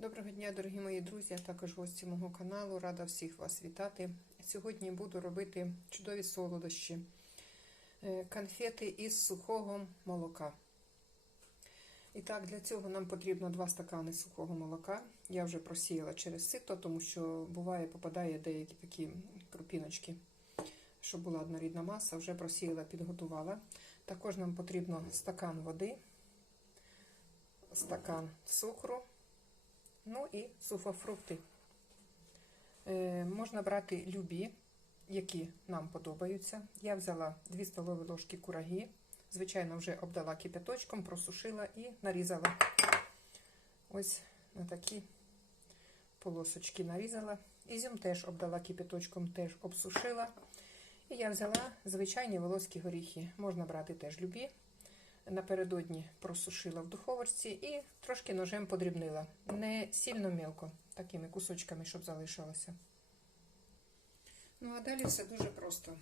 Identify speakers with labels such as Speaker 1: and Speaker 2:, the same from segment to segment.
Speaker 1: Доброго дня, дорогі мої друзі, а також гості мого каналу. Рада всіх вас вітати. Сьогодні буду робити чудові солодощі, е, конфети із сухого молока. І так, для цього нам потрібно 2 стакани сухого молока. Я вже просіяла через сито, тому що буває, попадає деякі такі крупіночки, щоб була однорідна маса. Вже просіяла, підготувала. Також нам потрібно стакан води, стакан цукру. Ну і суфофрукти. Е, можна брати любі, які нам подобаються. Я взяла 2 столові ложки кураги. Звичайно, вже обдала кипяточком, просушила і нарізала. Ось на такі полосочки нарізала. Ізюм теж обдала кипяточком, теж обсушила. І я взяла звичайні волоські горіхи. Можна брати теж любі напередодні просушила в духовочці і трошки ножем подрібнила. Не сильно мілко, такими кусочками, щоб залишилося. Ну, а далі все дуже просто.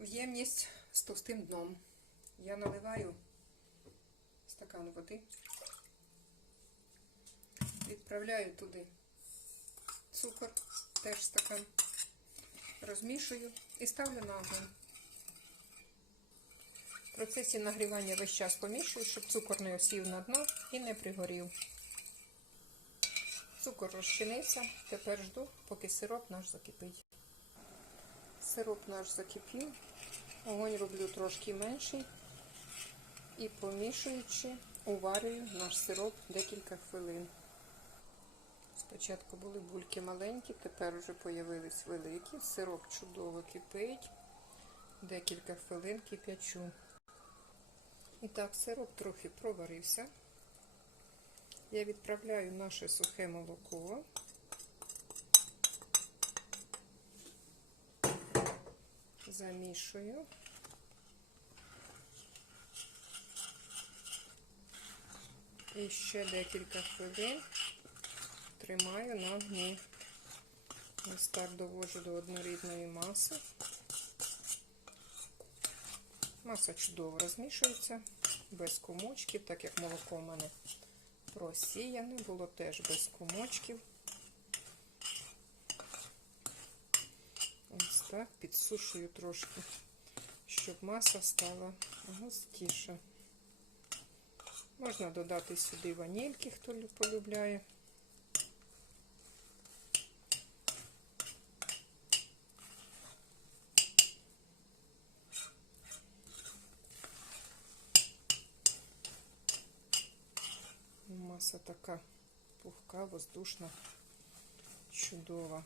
Speaker 1: В ємність з товстим дном я наливаю стакан води, відправляю туди цукор, теж стакан, розмішую і ставлю на огонь. В процесі нагрівання весь час помішую, щоб цукор не осів на дно і не пригорів. Цукор розчинився, тепер жду, поки сироп наш закипить. Сироп наш закипів, огонь роблю трошки менший і помішуючи, уварюю наш сироп декілька хвилин. Спочатку були бульки маленькі, тепер вже появились великі. Сироп чудово кипить, декілька хвилин кип'ячу. І так, сироп трохи проварився. Я відправляю наше сухе молоко. Замішую. І ще декілька хвилин тримаю на огні. Ось так довожу до однорідної маси. Маса чудово розмішується, без комочків, так як молоко в мене просіяне, було теж без комочків. Ось так, підсушую трошки, щоб маса стала густіша. Можна додати сюди ванільки, хто полюбляє. Маса така пухка, воздушна, чудова.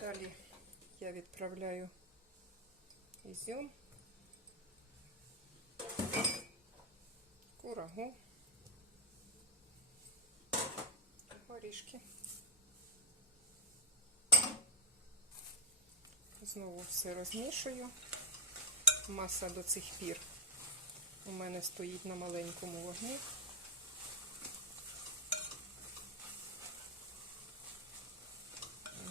Speaker 1: Далі я відправляю ізюм. курагу, Горішки. Знову все розмішую. Маса до цих пір у мене стоїть на маленькому вогні.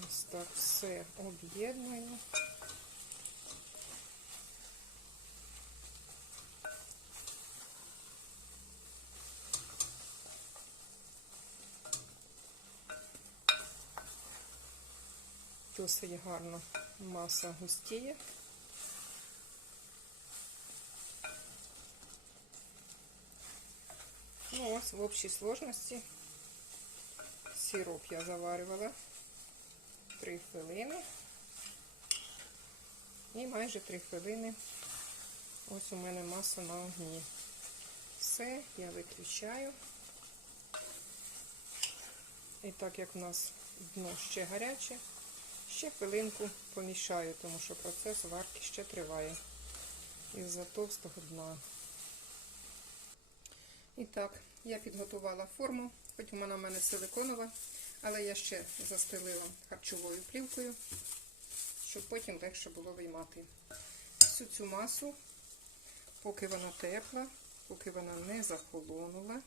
Speaker 1: Ось так все об'єдную. Досить гарно маса густіє. Ну ось в общій сложності сироп я заварювала 3 хвилини. І майже 3 хвилини ось у мене маса на огні. Все, я виключаю. І так як у нас дно ще гаряче, Ще хвилинку помішаю, тому що процес варки ще триває із-за товстого дна. І так, я підготувала форму, хоч вона в мене силиконова, але я ще застелила харчовою плівкою, щоб потім легше було виймати. Всю цю масу, поки вона тепла, поки вона не захолонула,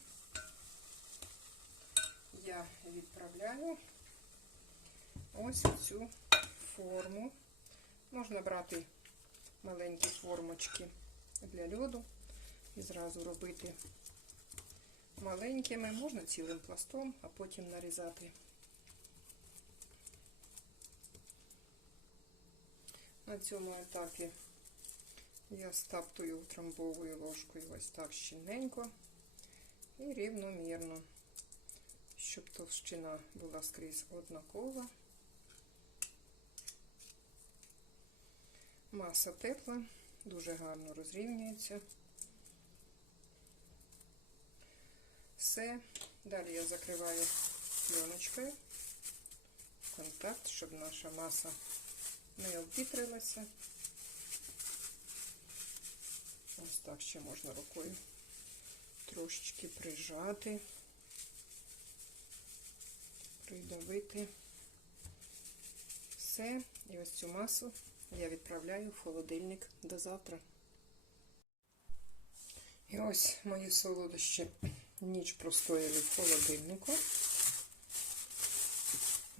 Speaker 1: я відправляю ось цю форму. Можна брати маленькі формочки для льоду і зразу робити маленькими, можна цілим пластом, а потім нарізати. На цьому етапі я стаптую утрамбовую ложкою ось так щільненько і рівномірно, щоб товщина була скрізь однакова. Маса тепла, дуже гарно розрівнюється. Все. Далі я закриваю пленочкою контакт, щоб наша маса не обвітрилася. Ось так ще можна рукою трошечки прижати, придавити. Все. І ось цю масу я відправляю в холодильник до завтра. І ось мої солодощі ніч простояли в холодильнику.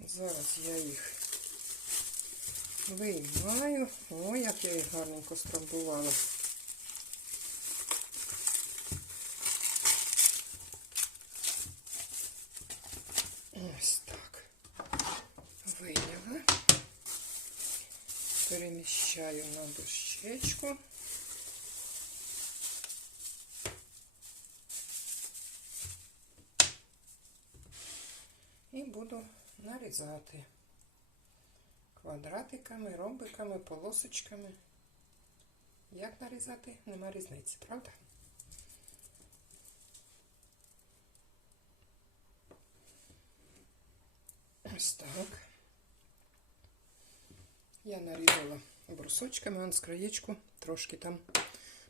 Speaker 1: Зараз я їх виймаю. Ой, як я їх гарненько страмбувала. Ось так. Вийняла. Переміщаю на дощечку. І буду нарізати квадратиками, ромбиками, полосочками. Як нарізати, нема різниці, правда? Ось так. Я нарізала брусочками, он з краєчку, трошки там,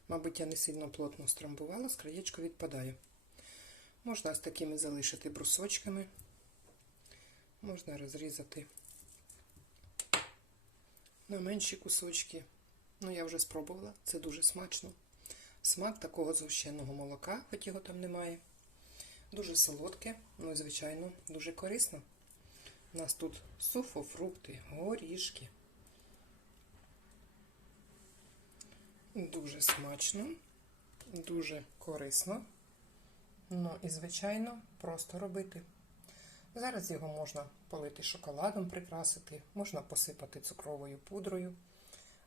Speaker 1: мабуть, я не сильно плотно страмбувала, з краєчку відпадає. Можна з такими залишити брусочками, можна розрізати на менші кусочки. Ну, я вже спробувала, це дуже смачно. Смак такого згущеного молока, хоч його там немає. Дуже солодке, ну і, звичайно, дуже корисно. У нас тут суфофрукти, горішки. Дуже смачно, дуже корисно. Ну і, звичайно, просто робити. Зараз його можна полити шоколадом, прикрасити, можна посипати цукровою пудрою,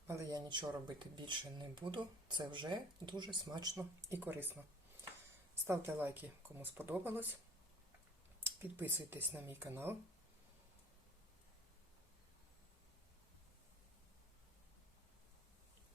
Speaker 1: але я нічого робити більше не буду. Це вже дуже смачно і корисно. Ставте лайки, кому сподобалось. Підписуйтесь на мій канал.